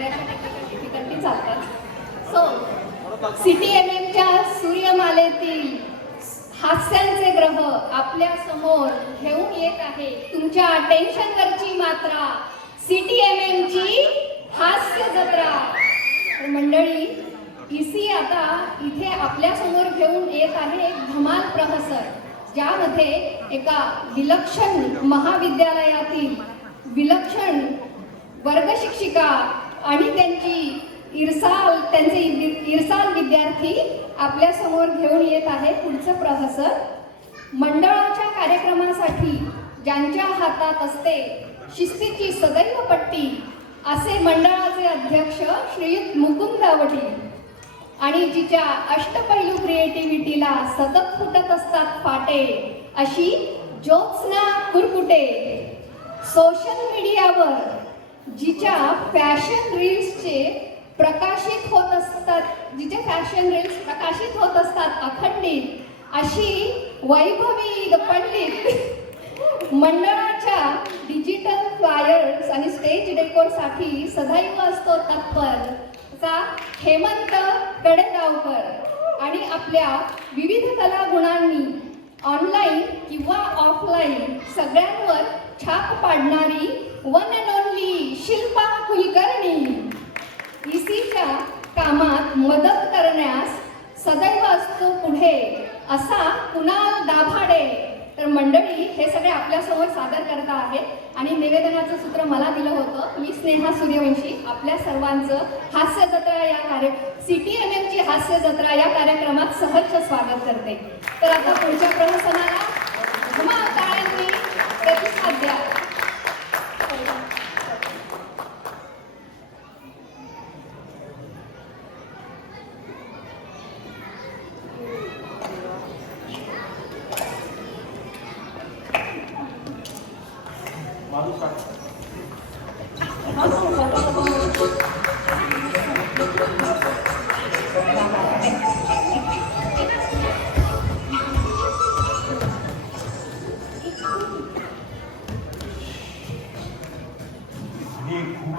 बऱ्याचशा technical difficulty चालतात. So CTMMच्या सूर्यमालेतील हास्यांचे ग्रह आपल्या समोर घेऊन येत आहे तुमच्या टेन्शनवरची मात्रा, CTMMची हास्य जत्रा. मंडळी, EC आता इथे आपल्या समोर घेऊन येत आहे एक धमाल प्रहसन, ज्यामध्ये एका विलक्षण महाविद्यालयातील विलक्षण वर्ग शिक्षिका आणि त्यांचे इरसाल विद्यार्थी आपल्या समोर घेऊन येत आहे पुढचं प्रहसन. मंडळाच्या कार्यक्रमासाठी ज्यांच्या हातात असते शिस्तीची सदैव पट्टी असे मंडळाचे अध्यक्ष श्रीयुत मुकुंद वटील आणि जिच्या अष्टपैलू क्रिएटिव्हिटीला सतत फुटत असतात फाटे अशी ज्योत्स्ना कुरकुटे. सोशल मीडियावर जिच्या फॅशन रील्सचे प्रकाशित होत असतात, जिचे फॅशन रील्स प्रकाशित होत असतात अखंडित अशी वैभवी द पंडित मंडळाच्या डिजिटल फ्लायर्स आणि स्टेज डेकोरसाठी सदैव असतो तत्पर हेमंत कडेगावकर आणि आपल्या विविध कला गुणांनी ऑनलाईन किंवा ऑफलाईन सगळ्यांवर छाप पाडणारी one and only Shilpa Kulkarni. ECच्या कामात मदत करण्यास सदैव असतो पुढे असा कुणाल दाभाडे. तर मंडळी, हे सगळे आपल्यासमोर सादर करता आहेत आणि निवेदनाचं सूत्र मला दिलं होतं. मी स्नेहा सूर्यवंशी आपल्या सर्वांचं हास्य जत्रा या CTMMची हास्य जत्रा या कार्यक्रमात सहर्ष स्वागत करते. तर आता पुढच्या प्रहसनाला धमाल टाळ्यांनी प्रतिसाद द्या.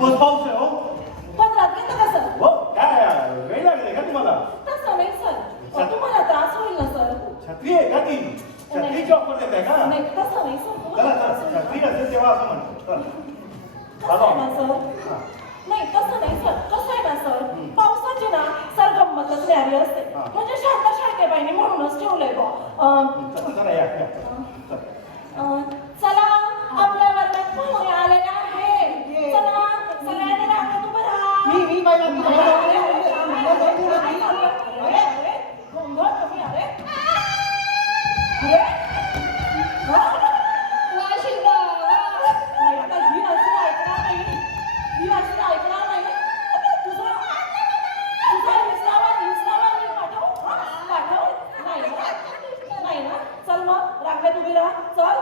खूपच पाऊस आहे हो. पण रात्री तर कसं हो, काय वेळ लागले का तुम्हाला? तसं नाही सर, तुम्हाला त्रास होईल ना सर. छत्री आहे का ती? छत्रीची ऑफर देत आहे का? नाही तसं नाही सर, चला चला, छत्री असेल तेव्हा असं म्हणतो. कसं आहे ना सर, नाही तसं नाही सर, कसं आहे ना सर, पावसाची ना सर गंमतच न्यारी असते. म्हणजे शांत शाळकेबाईने म्हणूनच ठेवलंय बा. चला या. चला, आपल्या वर्गात पाहुणे आलेले आहे. चला सगळ्यांनी रांगेत उभं राहा. मी बाई गोंधळ कमी. अरे वा शिल्पा, वा. नाही, आता ही अशी ऐकणार नाही. तुझा इंस्टावर मी पाठव. नाही ना. चल मग रांगेत उभी राहा. चल.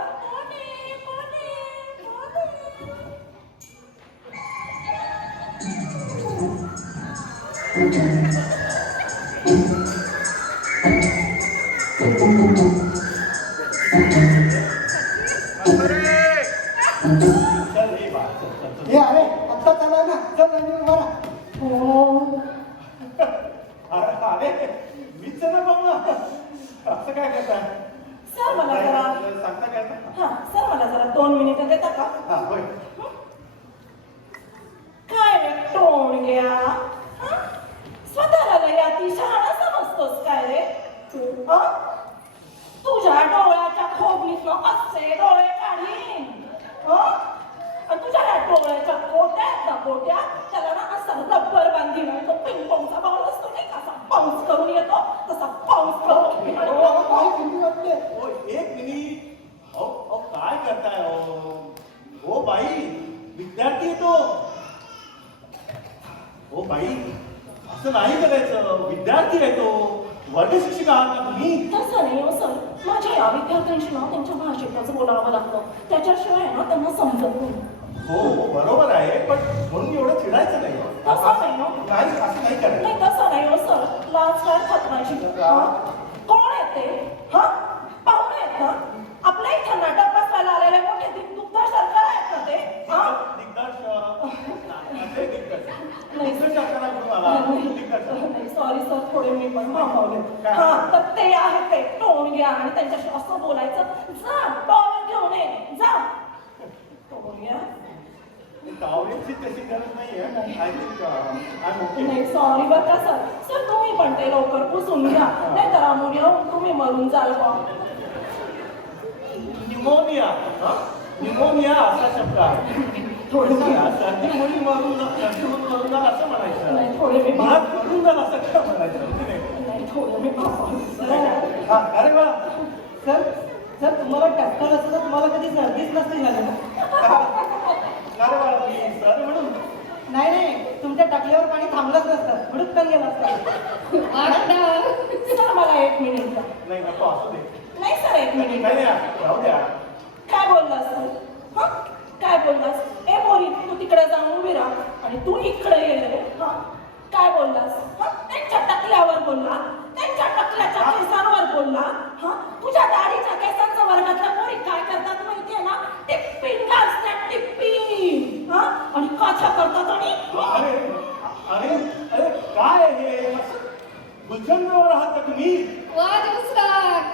हे अरे आत्ता चालू ना, चल आणि उभा राहा. अरे मीच ना पाहू असं काय करताय? सर मला जरा सांगता काय? सर मला जरा 2 मिनिटं देता का? होय. काय रे टोणग्या, स्वतःला लय अति शहाणा समजतोस काय रे तू? तुझ्या डोळ्याच्या खोबणीतनं असे डोळे काढीन. आणि तुझ्या या डोळ्याच्या कोट्या त्याला ना असा रब्बर बांधीन. तो पिंपॉंगचा बॉल असतो नाही, असा पाऊस करून येतो तसा पाऊस करून. एक मिनिट. अहो काय करताय? हो बाई, विद्यार्थी येतो. हो बाई, असं नाही करायचं. विद्यार्थी येतो, वर्ग शिक्षिका आहात ना तुम्ही? तसं नाही हो सर, माझ्या या विद्यार्थ्यांशी ना त्यांच्या भाषेतच बोलावं लागतं. त्याच्याशिवाय ना त्यांना समजत नाही. हो बरोबर आहे, पण म्हणून एवढं चिडायचं नाही. तसं नाही हो. नाही, असं नाही करायचं. नाही तसं नाही हो सर, लाज काय खतराची. कोण येते? पाहुणे आहेत ना? आपल्या इथं नाटक बसवायला आलेले मोठे दिग्दर्शक आहेत ना ते? नाही. इथे चक्कर घेऊन आला. ठीक आहे. नाही सॉरी सर, थोडे मी पण मामावले. काय? हा तर ते आहे ते टोणग्या आणि त्यांच्याशी असं बोलायचं. जा टॉवेल घेऊन ये जा. टोणग्या टॉवेलची तशी गरज नाहीये. I think I okay. नाही सॉरी बरं का सर. सर तुम्ही पण ते लवकर पुसून घ्या, नाही तर आम्ही येऊन तुम्ही मरून जाल बा. न्यूमोनिया. न्यूमोनिया असा शब्द आहे. सर्दी मुली मरून जाल असं म्हणायचं. नाही थोडे मी मला करून जाल असं काय म्हणायचं. नाही थोडे मी हा, अरे वा. सर सर तुम्हाला टक्कर असतं तर तुम्हाला कधी सर्दीच नसती झाली ना. अरे वा, मी सर म्हणून नाही नाही तुमच्या टाकल्यावर पाणी थांबलंच नसतं, हुडकन गेलं असतं. वाटतं. सर मला 1 मिनिट द्या. नाही नको असू दे. नाही सर 1 मिनिट. नाही राहू द्या. काय बोललास तू? हा काय बोललास? ए मोरी तू तिकडे जाऊन उभी राहा आणि तू इकडे ये रे. हा काय बोललास? हा त्यांच्या टकल्यावर बोलला, त्यांच्या टकल्याच्या केसांवर बोलला. हा तुझ्या दाढीच्या केसांच्या वर्गातल्या पोरी काय करतात माहितीये ना? टिप्पिंग असतात टिप्पिंग. हा आणि काछा करतात आणि अरे अरे अरे काय हे गुलछंद्रावर आहात का तुम्ही? वा दुसरा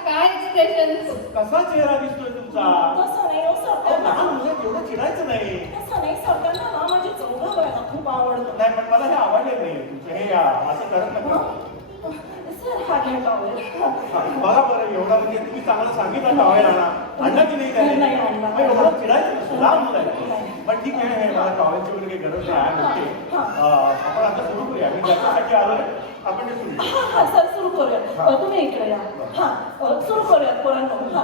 काय एक्सप्रेशन. कसा चेहरा दिसतोय तुमचा? तसं नाही हो सर. अहो, लहान त्यांना मुलं एवढं चिडायचं नाही. तसं नाही सर, त्यांना ना माझी चौघं बघायला खूप आवडतं. नाही पण मला हे आवडले नाही तुमचं हे असं करत नका. सर हा घ्या टॉवेल. बघा बरं एवढा म्हणजे तुम्ही चांगलं सांगितलं टॉवेल आणा. आणला की नाही त्याने? नाही आणला. मग एवढं चिडायचं नसतं, लहान मुलं आहे. पण ठीक आहे हे मला टॉवेलची वगैरे काही गरज नाही आहे म्हणते. आपण आता सुरू करूया. मी ज्याच्यासाठी आलोय आपण ते सुरू करूया. हा सर सुरू करूया. तुम्ही इकडे या. हा सुरू करूयात पोरांनो. हा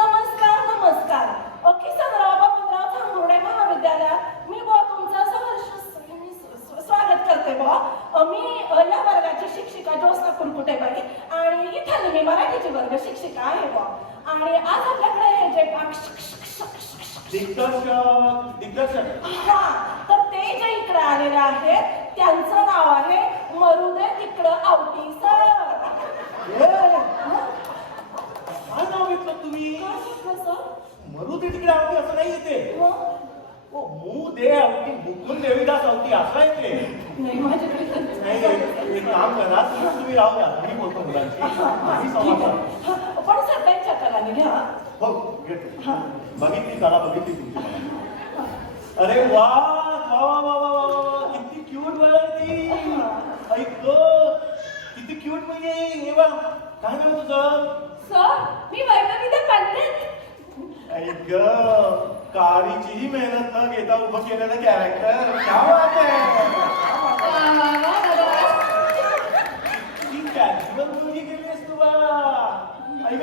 नमस्कार नमस्कार. किसनराव बापूराव थांबुर्डे महाविद्यालयात मी बुवा तुमचं सहर्ष स्वागत करते बुवा. मी या वर्गाची शिक्षिका ज्योत्स्ना कुरकुटेबाई आणि इथे मी मराठीची वर्ग शिक्षिका आहे बुवा. आणि आज आपल्याकडे हे जे दिग्दर्शक हा तर ते जे इकडे आलेले आहेत त्यांचं नाव आहे मरुदे तिकडं आवटी सर. काय नाव घेतलं तुम्ही? काय शिकलं सर? मरुदे तिकडे आवती असं नाही येते. मग? ओ मू दे आवती मुकुंद देवीदास आवती असं येते. नाही माझ्याकडे त्यांचं नाही नाही, एक काम करा तुम्ही राहू द्या. मी बोलतो मुलांशी. मी ठीक संवाद आहे. साधतो. हा, पण सर त्यांच्या कलाने घ्या. हो घेतो. बघितली कला बघितली तुमची. अरे वा वा वा वा वा वा, किती क्यूट बाळ आहे ती. ऐक किती क्यूट मुलगी आहे. हे बघ काय नाव तुझं? सर मी वर्गणीचे पंडित. ऐक काळीचीही मेहनत न घेता उभं केलेलं कॅरेक्टर. क्या बात आहे. वा वा वा दादा. ती कॅल्क्युलस मुलगी केलीस तू बा. ऐक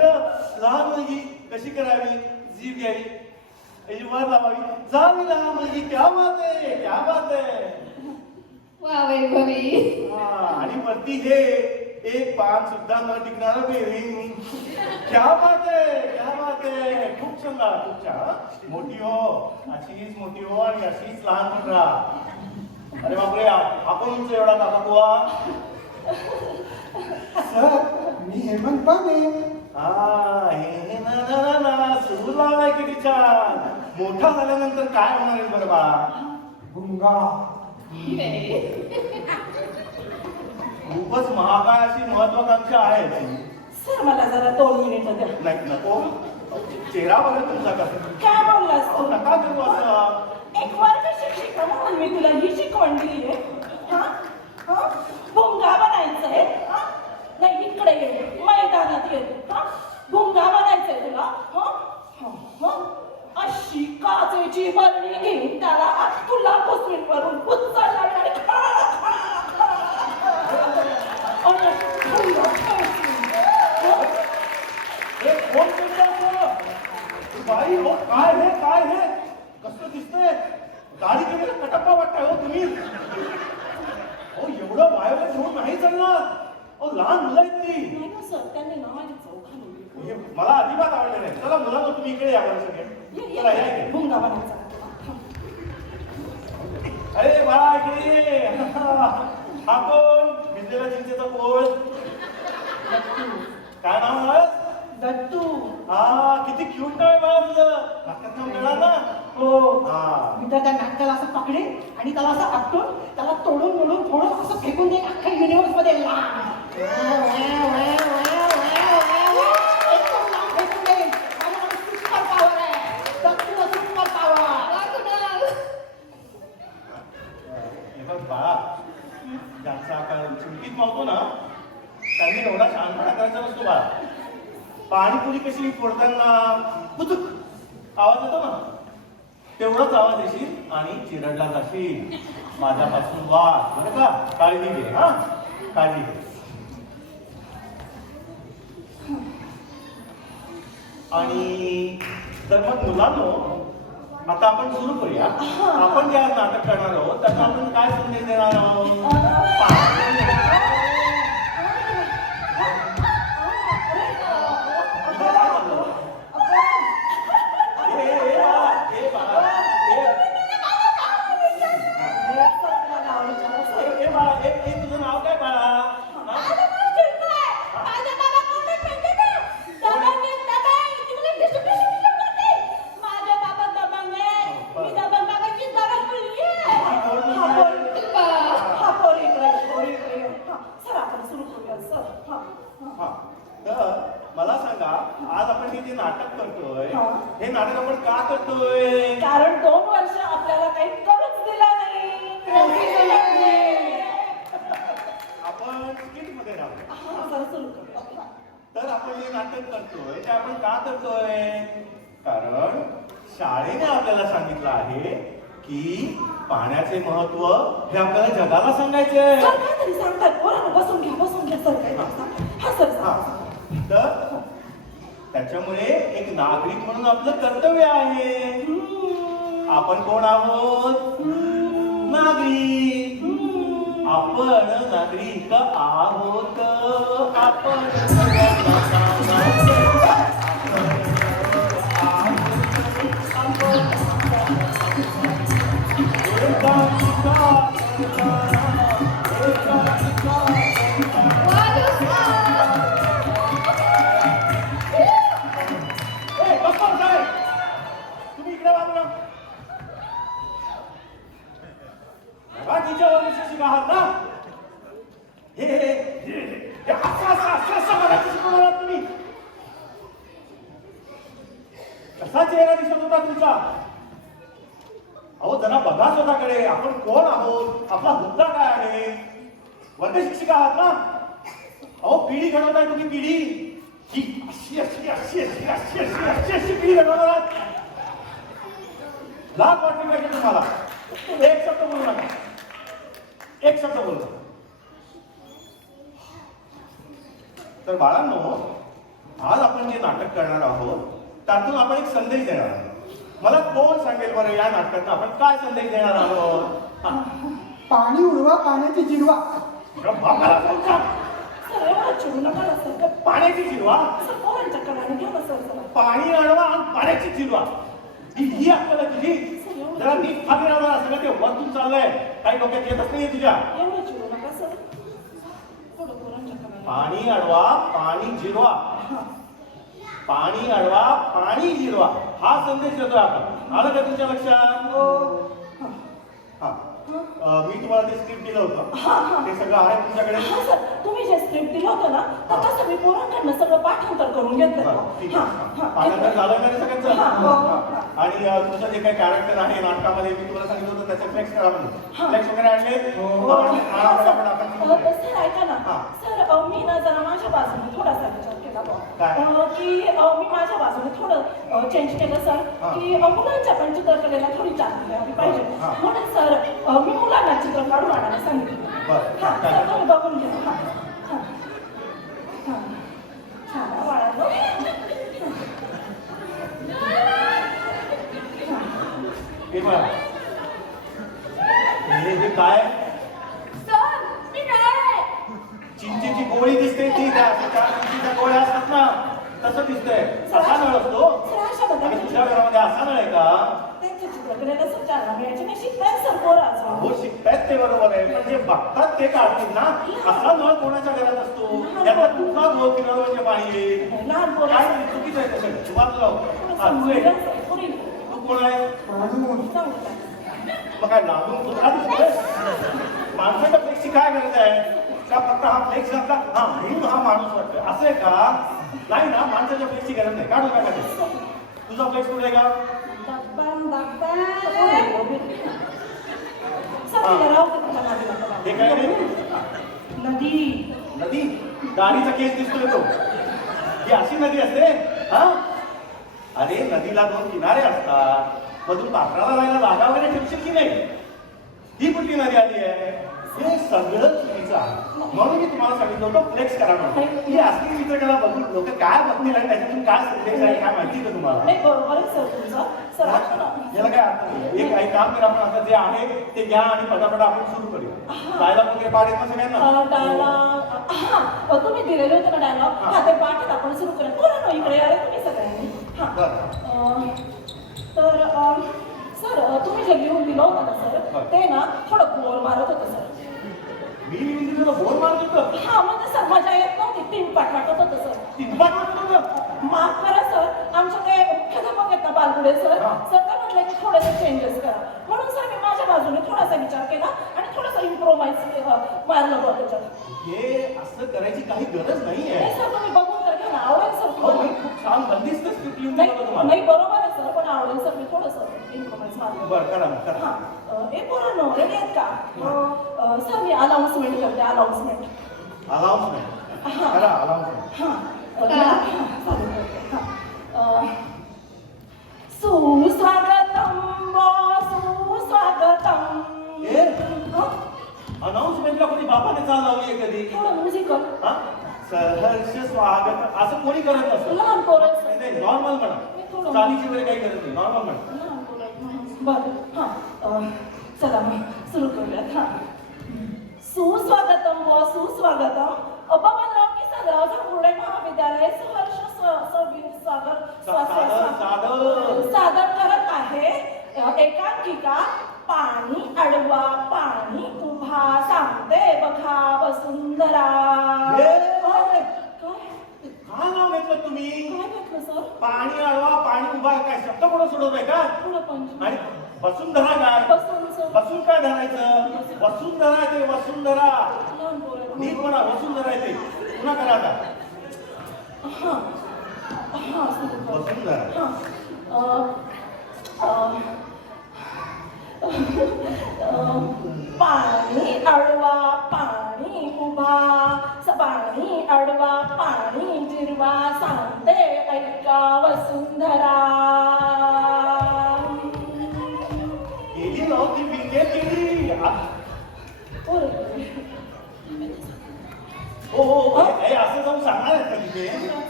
लहान मुलगी कशी करावी, जीभ घ्यावी, वर लावावी, जावी लहान मुलगी. क्या बात आहे, क्या बात आहे. वा वैभवी. आणि वरती हे एक पान सुद्धा न टिकणार बेरिंग. क्या बात आहे, क्या बात आहे. खूप छान झाला, खूप छान. मोठी हो, अशीच मोठी हो आणि अशीच लहान पण राहा. अरे बापरे, आपण उंच एवढा काका बुवा. सर मी हेमंत पाने. हे ना ना ना ना सुरू लावलाय किती छान. मोठा झाल्यानंतर काय होणार आहे बरं बाळा? गुंगा. खूपच महाकाळाची महत्वाकांक्षा आहे. सर मला जरा 2 मिनिटं द्या. नाही नको. चेहरा बघा तुमचा कसं. काय बोललास अहो, तू? नका करू असं. एक वर्ग शिक्षिका म्हणून मी तुला ही शिकवण दिली आहे. हा हा भुंगा बनायचंय. हा नाही इकडे ये, मैदानात ये. हा भुंगा बनायचंय तुला. हा हा अशी काचेची बरणी घेऊन त्याला तुला पुसवीवरून उचलला आणि हे कोण करतं? बाई हो काय हे काय हे कसं दिसतंय? दाढी केलेला कटप्पा वाटताय हो तुम्ही. हो एवढं वायरलेस होऊन नाही चालणार. अहो लहान मुलं आहेत ती. नाही ना सर त्यांनी ना माझी चव घालवली. हे मला अजिबात आवडलं नाही. चला मुलांना तुम्ही इकडे या बरं सगळे. चला या इकडे. भुंगा बनायचा. अरे बाळा इकडे ये. हा कोण? भिजलेला चिंचेचा पोळ. काय नाव आहे? दत्तू. किती क्यूट नाव आहे बाळा तुझं. नाटकात नाव कळणार ना? हो हा मी तर त्या नाटकाला असं पकडेन आणि त्याला असं आपटून त्याला दे लांब. एकदम लांब फेकून दे. माझ्याकडे सुपर पॉवर आहे. दक्षिण सुपर पॉवर. वा कुणाल. हे बघ बाळा, ज्यांचा आकार चिमटीत मावतो ना त्यांनी एवढा शहाणपणा करायचा नसतो बाळा. पाणीपुरी कशी फोडताना पुतुक आवाज येतो ना, तेवढाच आवाज येशील आणि चिरडला जाशील. माझ्यापासून वाच बरं का. काळजी घे हा, काळजी घे. आणि तर मग मुलांनो, आता आपण सुरू करूया. आपण जे आज नाटक करणार आहोत त्याचा आपण काय संदेश देणार आहोत? तुझं नाव काय बाळा? हा, तर मला सांगा, आज आपण हे जे नाटक करतोय हे नाटक आपण का करतोय? कारण 2 वर्ष आपल्याला काही करूच दिला नाही. आपण स्किट मध्ये राहतो. जरा सुरू करूया. तर आपण जे नाटक करतोय ते आपण का करतोय? कारण शाळेने आपल्याला सांगितलं आहे की पाण्याचे महत्व हे आपल्याला जगाला सांगायचे आहे. सर काहीतरी सांगतात. पोरांनो बसून घ्या सर. काय हा सर तर त्याच्यामुळे एक नागरिक म्हणून आपलं कर्तव्य आहे. आपण कोण आहोत? नागरिक. आपण नागरिक आहोत. आपण तुम्ही इकडे वागला बाकीच्या वर्गाशी आहात ना? हे असं मराठी शिकवणार तुम्ही? कसा चेहरा दिसत होता तुमचा? अहो जरा बघा स्वतःकडे. आपण कोण आहोत? आपला मुद्दा काय आहे? वर्ग शिक्षिका आहात ना? अहो पिढी घडवताय तुम्ही. पिढी ही अशी अशी अशी अशी अशी अशी अशी अशी पिढी घडवणार आहात. लाज वाटली पाहिजे तुम्हाला. एक शब्द बोलू नका. एक शब्द बोलू नका. तर बाळांनो, आज आपण जे नाटक करणार आहोत त्यातून आपण एक संदेश देणार आहोत. मला कोण सांगेल बरं या नाटकात आपण काय संदेश देणार आहोत? पाणी उडवा, पाण्याची जिरवा. सर एवढं चिडू नका ना सर. पाण्याची जिरवा. सर पोरांच्या कडाने घ्या ना सर. पाणी अडवा आणि पाण्याची जिरवा ही आपल्याला तुझी जरा नीट खाली राहणार. सगळं ते वरतून चाललंय. काही डोक्यात येतच नाहीये तुझ्या. एवढं चिडू नका सर. थोडं पोरांच्या कडाने. पाणी अडवा, पाणी जिरवा. पाणी अडवा, पाणी जिरवा हा संदेश देतोय आपण. आलं का तुमच्या लक्षात? हा. मी तुम्हाला ते स्क्रिप्ट दिलं होतं. ते सगळं आहे तुमच्याकडे? हा सर, तुम्ही जे स्क्रिप्ट दिलं होतं ना तर तसं मी पोरांकडनं सगळं पाठांतर करून घेतलं. ठीक आहे. पाठांतर झालं का रे सगळ्यांचं? आणि तुमचं जे काही कॅरेक्टर आहे नाटकामध्ये मी तुम्हाला सांगितलं होतं त्याचे फ्लेक्स करा म्हणून. फ्लेक्स वगैरे आणले? सर ऐका ना सर, मी ना जरा माझ्या बाजूने थोडासा विचार केला की मी माझ्या बाजूने थोडं चेंज केलं सर की मुलांच्या पण चित्रकलेला थोडी चालली द्यावी पाहिजे म्हणून सर मी मुलांना चित्र काढून आणायला सांगितलं. सर तुम्ही बघून घ्या. छान बाळांनो. हे काय? चिंचेची गोळी दिसते ती. चिंचेच्या गोळ्या असतात ना तसं दिसतंय. असा नळ असतो आणि तुझ्या घरामध्ये असा नळ आहे का? त्यांच्या चित्रकलेला चालना मिळायची नाही. शिकतायत सर पोरं. हो शिकतायत ते बरोबर आहे पण जे बघतात ते काढतील ना. असा नळ कोणाच्या घरात असतो? याचा तुझा धो किंवा म्हणजे पाणी येईल. काय चुकीचं आहे तसं. तू कोण आहे? मग काय लागून तुझा दिसतोय? माणसाच्या पेक्षी काय गरज आहे? का फक्त हा फ्लेक्स घातला हा म्हणून हा माणूस वाटतोय असं आहे का? नाही ना, माणसाच्या फ्लेक्सची गरज नाही. काढू काय काय तुझा फ्लेक्स कुठे आहे का? हे काय रे? नदी नदी गाडीचा केस दिसतोय तो. ही अशी नदी असते हा? अरे नदीला 2 किनारे असतात, मधून पात्राला जायला जागा वगैरे ठेवशील की नाही? ही कुठली नदी आली आहे? हे सगळं चुकीचं आहे. म्हणून मी तुम्हाला सांगितलं होतं फ्लेक्स करा म्हणून. ही असली चित्रकला बघून लोक काय बघतील आणि त्याच्यातून काय संदेश आहे काय माहिती का तुम्हाला? नाही बरोबर आहे सर तुमचं. सर याला काय अर्थ नाही. एक काही काम करा, आपण आता जे आहे ते घ्या आणि पटापट आपण सुरू करूया. डायलॉग वगैरे पाठ येत ना सगळ्यांना? डायलॉग हा तुम्ही दिलेले होते ना डायलॉग हा ते पाठ आपण सुरू करूया. बोला ना इकडे आले तुम्ही सगळ्यांनी. हा तर सर तुम्ही जे लिहून दिलं होतं ना सर ते ना थोडं बोर मारत होतं सर. मी लिहून दिलेलं बोर मारत होतं? हा म्हणजे सर मजा येत नव्हती. 3 पाठ वाटत होतं सर. 3 पाठ वाटत होतं? माफ करा सर आमच्याकडे मुख्याध्यापक आहेत ना बालगुडे सर सर काय म्हटलं की थोडेसे चेंजेस करा म्हणून सर मी माझ्या बाजूने थोडासा विचार केला आणि थोडंसं इम्प्रोव्हाइज मारलं बघ त्याच्यात. हे असं करायची काही गरज नाहीये. नाही सर तुम्ही बघून तर घ्या ना आवडेल सर हो, तुम्हाला. मी खूप छान बंदिस्त स्क्रिप्ट लिहून नाही दिलं होतं तुम्हाला. नाही बरोबर आहे सर पण आवडेल सर मी थोडंसं इम्प्रोव्हाइज मारलं. बरं करा ना, करा. हां एक पोरांनो रेडी आहेत का? सर मी अनाउन्समेंट करते अनाउन्समेंट. अलाउन्समेंट हां करा, अलाउन्समेंट. हां चालू करते हां सुस्वागतम सुस्वागतम. ए? अनाउन्समेंटला कोणी बापाने चाल लावली आहे कधी? थोडं म्युझिकल हा? सहर्ष स्वागत असं कोणी करत नसतं. लहान पोरं सर. नाही नॉर्मल मी म्हणा, थोडं- चालीची वगैरे काही गरज नाही, नॉर्मल म्हणा. लहान पोरं बरं हां चला मग सुरू करूयात हां सुस्वागतम व सुस्वागतम बबनराव किसनराव झांबुर्डे महाविद्यालय सहर्ष सादर करत आहे एकांकिका पाणी अडवा पाणी उभा सांगते बघा वसुंधरा. हे? काय काय नाव घेतलं तुम्ही? काय घेतलं सर? पाणी अडवा पाणी उभा काय शब्द कोण सोडवतोय का? थोडं पंच आणि वसुंधरा काय? बसून सर. बसून काय धरायचं? वसुंधरा आहे ते वसुंधरा. लहान पोरं. नीट म्हणा वसुंधरा आहे ते. पुन्हा करा आता. हां हां सुरू कर. वसुंधरा. पाणी अडवा पाणी उभा पाणी अडवा पाणी जिरवा सांगते ऐका वसुंधरा. केली नव्हती बिंगे केली. हो हे असं जाऊन सांगणार आहेत का तिथे?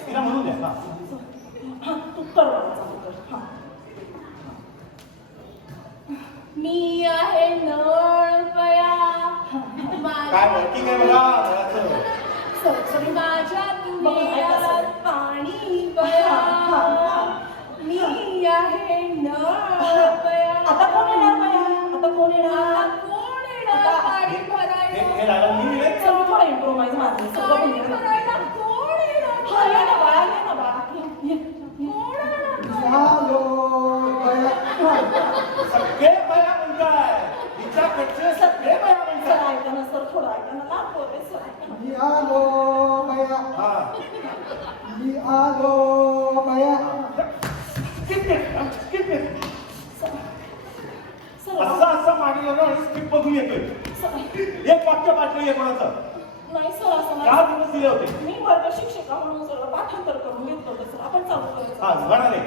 तिला म्हणून द्या. हा तू कर मला चालू कर. हां मी आहे नळ पया काय वर्किंग आहे बघा घराचं. सर माझ्या बघा, ऐका सर. तुझ्या पाणी पया मी आहे नळ पया आता कोण येणार बाया? आता कोण येणार? कोण येणार पाणी हे भरायला डायलॉग मी लिहिले. सर मी थोडं इम्प्रोव्हाइज मारले सर बघून पाणी घ्या. भरायला कोण येणार हा ये ना बाळा ये ना बाळा ये, ये. कोण येणार सगळे बया म्हणताय. तिच्याकडचे सगळे बया सर म्हणताय. ऐका ना सर थोडं ऐका ना लहान पोरं आहे, सर ऐका ना. मी आलो बया, हा. मी आलो बया. Skip it. सर असं असं मागे गेलो आणि स्क्रिप्ट बघून येतोय. सर एक वाक्य पाठलंय कोणाचं? नाही सर असं 4 नाही. दिवस दिले होते. मी वर्ग शिक्षिका म्हणून सर पाठांतर करून घेतलं होतं सर आपण चालू करायचं. हा म्हणाले.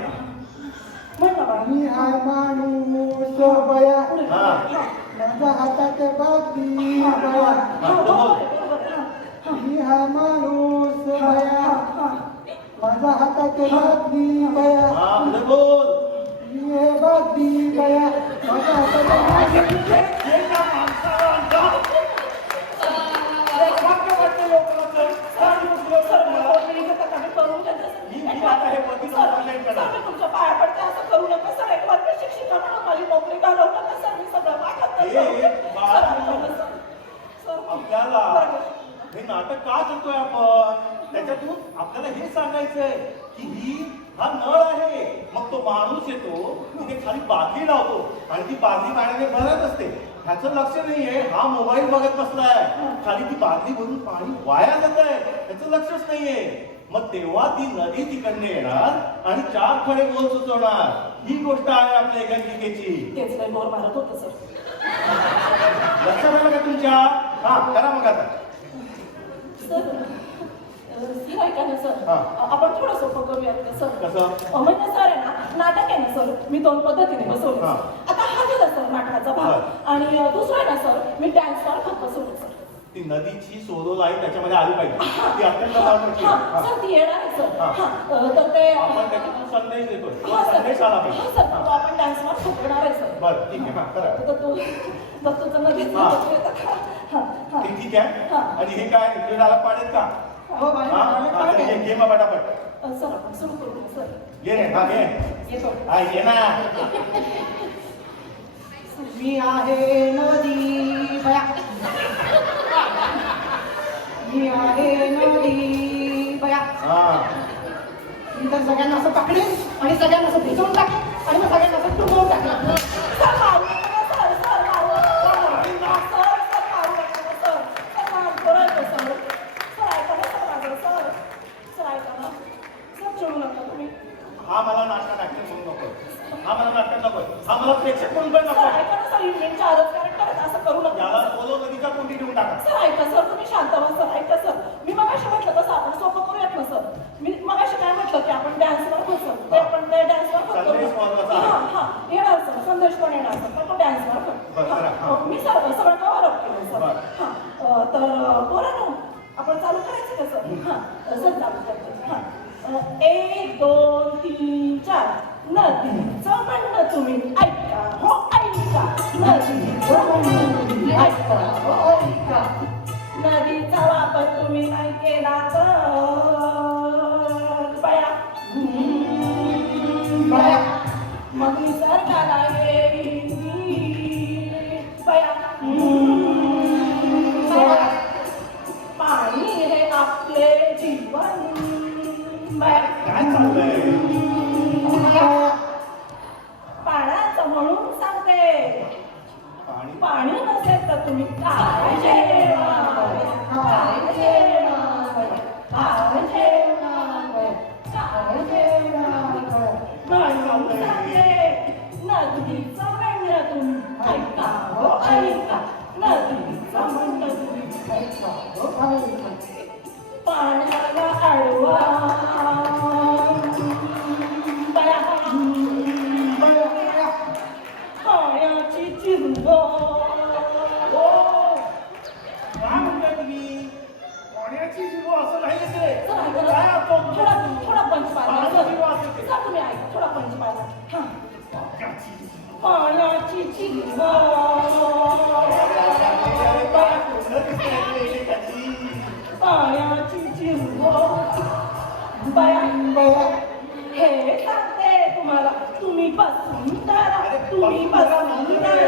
म्हण ना बाळा. मी हा माणूस बया, पुढे. हा. हा. माझ्या हातात बातमी हा, बया. हा, बरोबर आहे, बरोबर आहे. हा, मी हा माणूस हा, बया, हा, हा. माझ्या हातात बातमी बया. हा पुढे बोल. मी हे बातमी बया, माझ्या हातात हे का माणसाला आणता? एक वाक्य वाटतंय कोणाचं? 4 दिवस दिले होते सर, तुम्हाला. कोणी घेतात आम्ही करून घेतो, सर. मी आता हे पतीचं सर, online करणार. सर, मी तुमच्या पाया पडते असं करू नका सर एक वर्ग शिक्षिका म्हणून माझी नोकरी घालवू नका सर मी सगळं पाठांतर हे, करून घेते. बाळा, सर, ऐका सर. सर, आपल्याला बरोबर. हे नाटक का करतोय आपण? त्याच्यातून आपल्याला हे सांगायचंय की हा नळ आहे. मग तो माणूस येतो तिथे खाली बादली लावतो आणि ती बादली पाण्याने भरत असते ह्याचं लक्ष नाहीये, हा मोबाईल बघत बसलाय, खाली ती बादली भरून पाणी वाया जात आहे, ह्याचं लक्षच नाहीये. मग तेव्हा ती नदी तिकडने येणार आणि 4 खडे बोल सुचवणार. ही गोष्ट आहे आपल्या एकांकिकेची. तेच लय बोर मारत होतं सर. लक्षात आलं का तुमच्या? हा, करा मग आता. सर ऐका ना सर, हा. आपण थोडं सोपं करूयात का सर? कसं? म्हणजे सर आहे ना, नाटक आहे ना सर, मी 2 पद्धतीने बसवलं. हा. आता हा दिला सर नाटकाचा भाग, बरं. आणि दुसरा आहे ना सर, मी डान्स मार्फत बसवलं सर. ती नदीची सोलो लाईन त्याच्यामध्ये आली पाहिजे, ती अत्यंत महत्वाची हा, आहे. सर ती येणार आहे सर. हा. हा, तर ते आपण त्याच्यातून संदेश देतोय, तो हा सर, संदेश आला हा पाहिजे. सर, तो आपण डान्स मार्फत करणार आहे सर. बरं, ठीक आहे, हा, करा. तर तो दत्तूचा नदीचा हा. हा, हा. ते ठीक आहे. हा. आणि हे काय क्रीडाला पाडेल का? हो बाई, हा, आम्ही हा, पाडे. घे मग पटापट. सर आपण सुरू करू सर. ये रे, हा घे. येतो. हा, ये ना. मी आहे नदी बया. मी आहे नदी बया. हा. मी तर सगळ्यांना असं पकडेन आणि सगळ्यांना असं भिजवून टाकेन आणि मग सगळ्यांना असं टुकवून टाकेन. सर मारू नका सर, सर मारू नका. सर, सर मारू नका सर. सर मारू करायचं सर. सर ऐका ना सर माझं सर. सर ऐका ना. सर चिडू नका तुम्ही. हा मला नाटकात ऍक्टर म्हणून नको, हा मला नाटकात नको, हा मला प्रेक्षक म्हणून पण नको. सर ऐका ना सर, इव्हेंटच्या आरच कॅरेक्टर असं करू याला नका. सोलो नदीच्या कोंडी देऊन टाका. सर ऐका सर, तुम्ही शांत व्हा सर. ऐका सर, मी मगाशी म्हटलं तसं आपण सोपं करूयात ना सर. मी मगाशी काय म्हटलं की आपण डान्सवर करू सर. ते आपण ते डान्सवर करू. संदेश महत्त्वाचा आहे. हा हा, येणार सर, संदेश पण येणार सर, पण तो डान्सवर बरं, बरं, करू. हा. मी सर सगळं कव्हर अप केलं सर. बरं. हा, तर बोला ना, आपण चालू करायचं का सर? हा, सर चालू करतो. हा, 1 2 3 4. नदीचं म्हणणं तुम्ही ऐका हो ऐका. नदीचं म्हणणं तुम्ही ऐका हो ऐका. नदीचा वापर तुम्ही नाही केला तर बया बया मग निसर्गाला येईल बया बया. पाणी हे आपले जीवन बया. काय चाललंय? पाण्याचं म्हणून सांगते, पाणी पाणी नसेल तर तुम्ही काय जेवणार? काय जेवणार? काय जेवणार? काय जेवणार? म्हणून सांगते, नदीचं म्हणणं तुम्ही ऐका हो ऐका. नदीचं म्हणणं तुम्ही ऐका हो ऐका. पाण्याला अडवा पाण्याची चिंब. हो. काय म्हणताय तुम्ही? पाण्याची जीव असं नाही ते. काय अर्थ होतो? थोडा पंच मारा पाण्याची जीव असं ते. सर, तुम्ही ऐका, थोडा पंच मारा. हा. पाण्याची जीव. पाण्याची चिंब. काय कोणतं दिसतंय ते एकेकाची? पाण्याची चिंब. बया हे सांगते तुम्हाला, तुम्ही बसून धरा, तुम्ही बसून धरा.